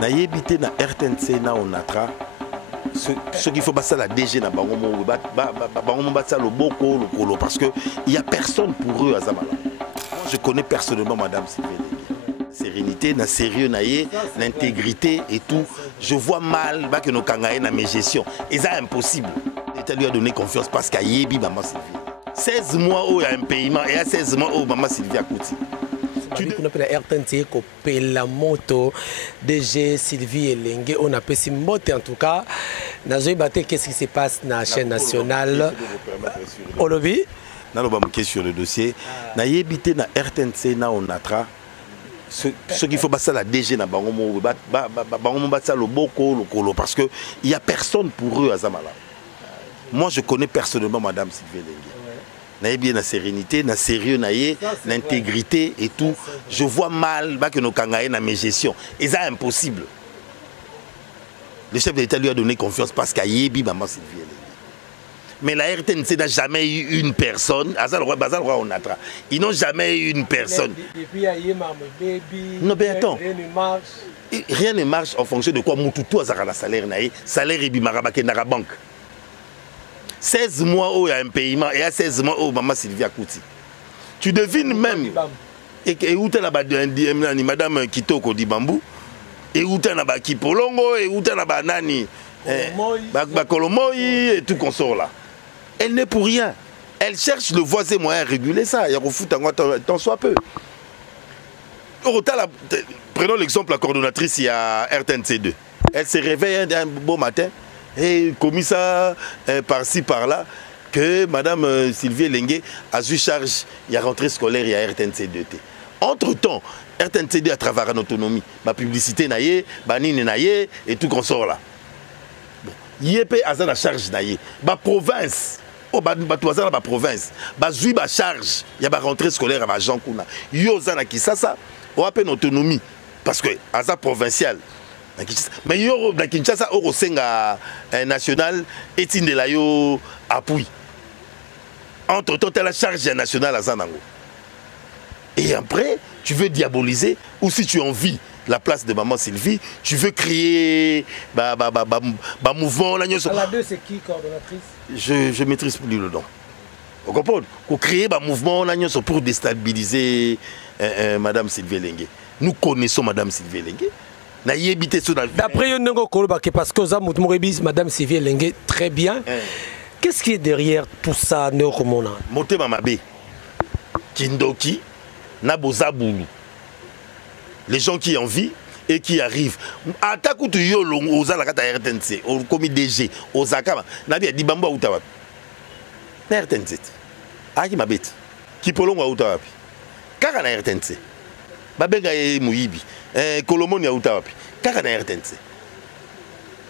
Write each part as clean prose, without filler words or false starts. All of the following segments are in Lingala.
Na yebité na RTNC na onatra. Ce qu'il faut passer la DG na bango batsa le boko le colo parce que il y a personne pour eux à Zamala. Moi je connais personnellement madame Sylvie Lengue. Sérénité, na sérieux naïe, l'intégrité et tout. Je vois mal que nos kangaï na mes gestions. Et ça impossible. L'État lui a donné confiance parce qu'à Yebi maman Sylvie. 16 mois où il y a un paiement et à 16 mois où maman Sylvie a coûté. Tu appelles la RTNC qui la moto DG Sylvie Lengue. On appelle si moto en tout cas. Qu'est-ce qui se passe dans la chaîne nationale? Olobi? Sur le dossier. Na yebité na RTNC na onatra. Ce qu'il faut passer la DG na bango batsa le boko le colo parce que il y a personne pour eux à Zamala. Moi je connais personnellement madame Sylvie Lengue. Naïe bien la sérénité, la sérieux, l'intégrité et tout. Je vois mal que nos kangaï na mes gestions. Et ça impossible. Le chef de l'État lui a donné confiance parce qu'à Yebi maman Sylvie Lengue. Mais la RTNC n'a jamais eu une personne. Ils n'ont jamais eu une personne. Non, mais attends. Rien ne marche en fonction de quoi Moutoutou a un salaire. Salaire et bimarabake na banque. 16 mois où il y a un paiement et à 16 mois où maman Sylvie a coûté. Tu devines même. Et où tu as madame Kitoko di Bambou. Et où tu as Kipolongo. Et où tu as Nani. Kolomoyi et tout qu'on sort là. Elle n'est pour rien. Elle cherche le voisin moyen à réguler ça. Il y a tant soit peu. Prenons l'exemple, la coordonnatrice, il y a RTNC2. Elle se réveille un beau matin et commis ça par-ci, par-là, que Madame Sylvie Lengue a eu charge, il y a rentrée scolaire, il y a RTNC2. Entre-temps, RTNC2 a travaillé en autonomie. Ma publicité, banine naïe et tout qu'on sort là. Il y a la charge naïe. Ma province. La province, il y a charge, il y a rentrée scolaire à Jean Kouna. Il y a Kinshasa, on a une autonomie parce que à provincial. Mais il y a Kinshasa, au Senga national, et il y a appui. Entre-temps, tu as la charge nationale à Zanango. Et après, tu veux diaboliser, ou si tu as envie la place de maman Sylvie, tu veux créer mouvement. À la 2, c'est qui, coordonnatrice? Je ne maîtrise plus le nom. Vous comprenez? Pour créer un mouvement pour déstabiliser Madame Sylvie Lengue. Nous connaissons Madame Sylvie Lengue. D'après parce que Madame Sylvie Lengue très bien. Qu'est-ce qui est derrière tout ça, Neokomona? Moté Mamabe, Kindoki, Nabozaboulou. Les gens qui en vivent et qui arrivent. Attaque ou tu y aux Alakata RTNC, au comité DG, aux Akama, Nabi a dit Bamba ou Tawap. RTNC. Aki ma bête. Qui polonga ou Tawap. Kaka na RTNC. Babenga e Mouyibi. Kolomoni ou Tawap. Kaka na RTNC.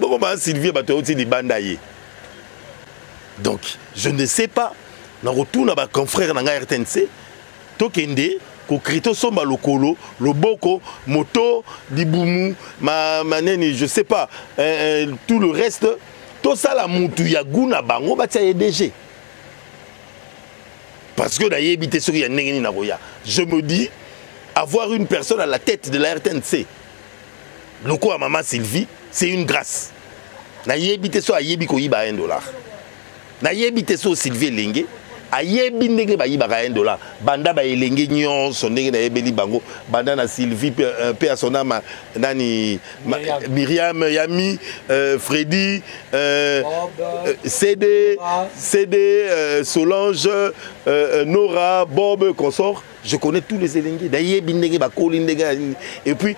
Bon, Sylvie Bato aussi di Bandaye. Donc, je ne sais pas. On retourne à ma confrère dans la RTNC. Tokende. Kokrito somba lokolo, loboko, moto, dibumu, maneni, je sais pas, tout le reste, tout ça la moutou yaguna bango batia DG. Parce que je me dis, avoir une personne à la tête de la RTNC, le coup à maman Sylvie, c'est une grâce. Na yebite so ayebi ko yiba $1. Na yebite so Sylvie Lengue. Ayebi ndenge ba yibaka $1 banda ba elenge nyonso ndenge na yebeli bango banda na Sylvie pe à son âme nani Myriam Yami Freddy CD Solange Nora Bob consort. Je connais tous les elenge d'ayebi ndenge ba koli ndenge. Et puis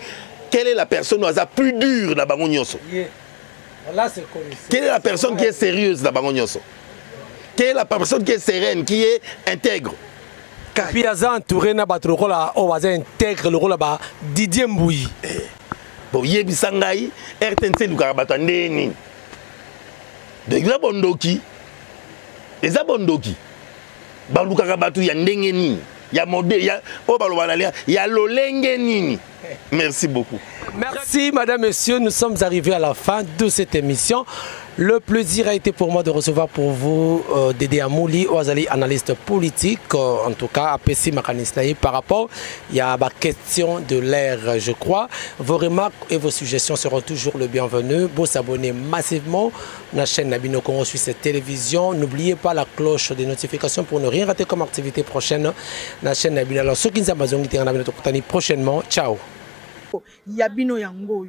quelle est la personne qui a plus dure na bango nyonso? Quelle est la personne qui est sérieuse na bango nyonso? Quelle est la personne qui est sereine, qui est intègre? Puis il y a entouré na batrokola o waza intègre le rôle là Didier Mbouyi. Bon yebi sangai RTNC luka bato ndeni. De la bondoki. Eza bondoki. Ba luka bato ya ndenge nini? Ya modèle ya o balo bana ya lolenge nini? Merci beaucoup. Merci, madame, monsieur. Nous sommes arrivés à la fin de cette émission. Le plaisir a été pour moi de recevoir pour vous Dédé Amouli, Ouazali, analyste politique, en tout cas à Pessi Makanisnaï par rapport à la question de l'ère, je crois. Vos remarques et vos suggestions seront toujours le bienvenu. Vous s'abonner massivement à la chaîne Nabino Congo Suisse Télévision. N'oubliez pas la cloche des notifications pour ne rien rater comme activité prochaine à la chaîne Nabino. Alors, ceux qui nous ont prochainement, ciao. Yabino yango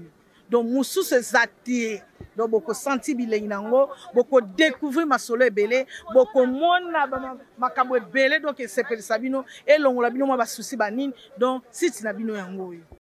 donc musu se zati donc boko senti bilei nango boko découvrir masolo ebele boko mona makambo ebele donc sepelisa bino elongola bino mwa basusi banini donc site na bino yango